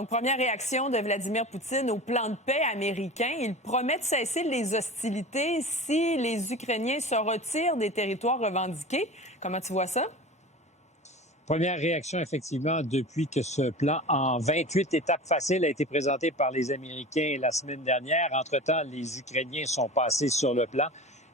Donc, première réaction de Vladimir Poutine au plan de paix américain. Il promet de cesser les hostilités si les Ukrainiens se retirent des territoires revendiqués. Comment tu vois ça? Première réaction, effectivement, depuis que ce plan en 28 étapes faciles a été présenté par les Américains la semaine dernière. Entre-temps, les Ukrainiens sont passés sur le plan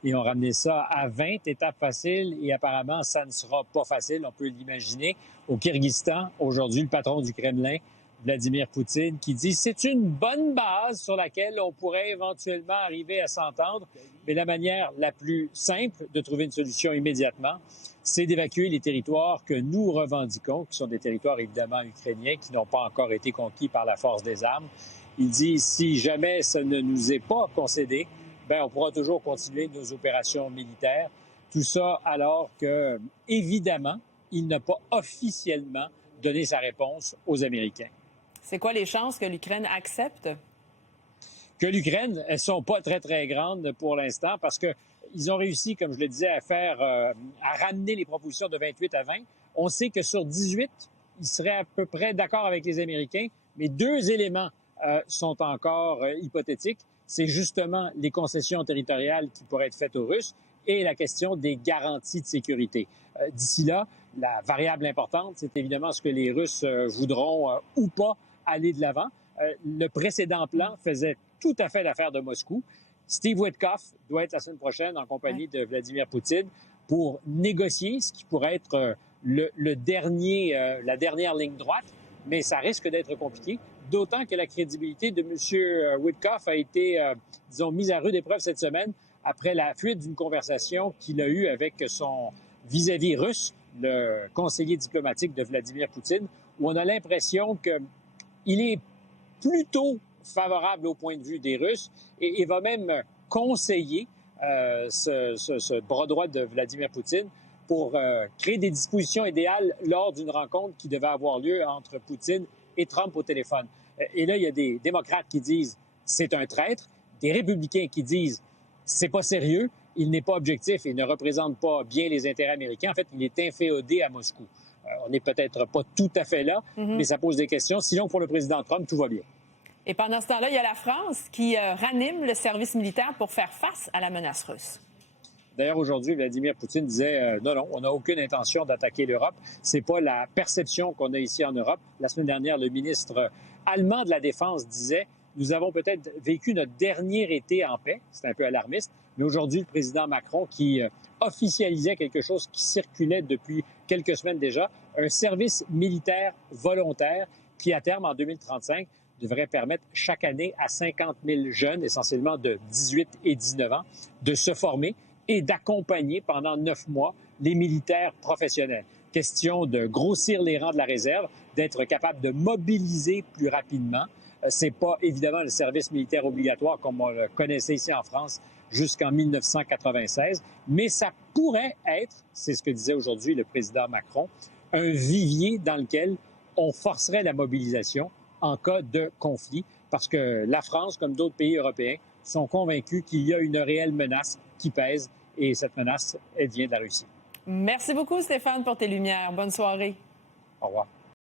et ont ramené ça à 20 étapes faciles. Et apparemment, ça ne sera pas facile, on peut l'imaginer. Au Kyrgyzstan, aujourd'hui, le patron du Kremlin, Vladimir Poutine, qui dit c'est une bonne base sur laquelle on pourrait éventuellement arriver à s'entendre, mais la manière la plus simple de trouver une solution immédiatement, c'est d'évacuer les territoires que nous revendiquons, qui sont des territoires évidemment ukrainiens, qui n'ont pas encore été conquis par la force des armes. Il dit si jamais ça ne nous est pas concédé, ben on pourra toujours continuer nos opérations militaires. Tout ça alors que, évidemment, il n'a pas officiellement donné sa réponse aux Américains. C'est quoi les chances que l'Ukraine accepte? Que l'Ukraine, elles sont pas très, très grandes pour l'instant parce que ils ont réussi, comme je le disais, à ramener les propositions de 28 à 20. On sait que sur 18, ils seraient à peu près d'accord avec les Américains, mais deux éléments sont encore hypothétiques. C'est justement les concessions territoriales qui pourraient être faites aux Russes et la question des garanties de sécurité. D'ici là, la variable importante, c'est évidemment ce que les Russes voudront ou pas aller de l'avant. Le précédent plan faisait tout à fait l'affaire de Moscou. Steve Witkoff doit être la semaine prochaine en compagnie de Vladimir Poutine pour négocier ce qui pourrait être la dernière ligne droite, mais ça risque d'être compliqué, d'autant que la crédibilité de M. Witkoff a été, mise à rude épreuve cette semaine après la fuite d'une conversation qu'il a eue avec son vis-à-vis russe, le conseiller diplomatique de Vladimir Poutine, où on a l'impression qu'il est plutôt favorable au point de vue des Russes et va même conseiller ce bras droit de Vladimir Poutine pour créer des dispositions idéales lors d'une rencontre qui devait avoir lieu entre Poutine et Trump au téléphone. Et là, il y a des démocrates qui disent c'est un traître, des républicains qui disent c'est pas sérieux, il n'est pas objectif et ne représente pas bien les intérêts américains. En fait, il est inféodé à Moscou. On n'est peut-être pas tout à fait là, mais ça pose des questions. Sinon, pour le président Trump, tout va bien. Et pendant ce temps-là, il y a la France qui ranime le service militaire pour faire face à la menace russe. D'ailleurs, aujourd'hui, Vladimir Poutine disait non, on n'a aucune intention d'attaquer l'Europe. C'est pas la perception qu'on a ici en Europe. La semaine dernière, le ministre allemand de la Défense disait nous avons peut-être vécu notre dernier été en paix. C'est un peu alarmiste. Mais aujourd'hui, le président Macron qui officialisait quelque chose qui circulait depuis quelques semaines déjà, un service militaire volontaire qui, à terme, en 2035, devrait permettre chaque année à 50 000 jeunes, essentiellement de 18 et 19 ans, de se former et d'accompagner pendant 9 mois les militaires professionnels. Question de grossir les rangs de la réserve, d'être capable de mobiliser plus rapidement. C'est pas évidemment le service militaire obligatoire comme on le connaissait ici en France jusqu'en 1996, mais ça pourrait être, c'est ce que disait aujourd'hui le président Macron, un vivier dans lequel on forcerait la mobilisation en cas de conflit, parce que la France, comme d'autres pays européens, sont convaincus qu'il y a une réelle menace qui pèse, et cette menace, elle vient de la Russie. Merci beaucoup, Stéphane, pour tes lumières. Bonne soirée. Au revoir.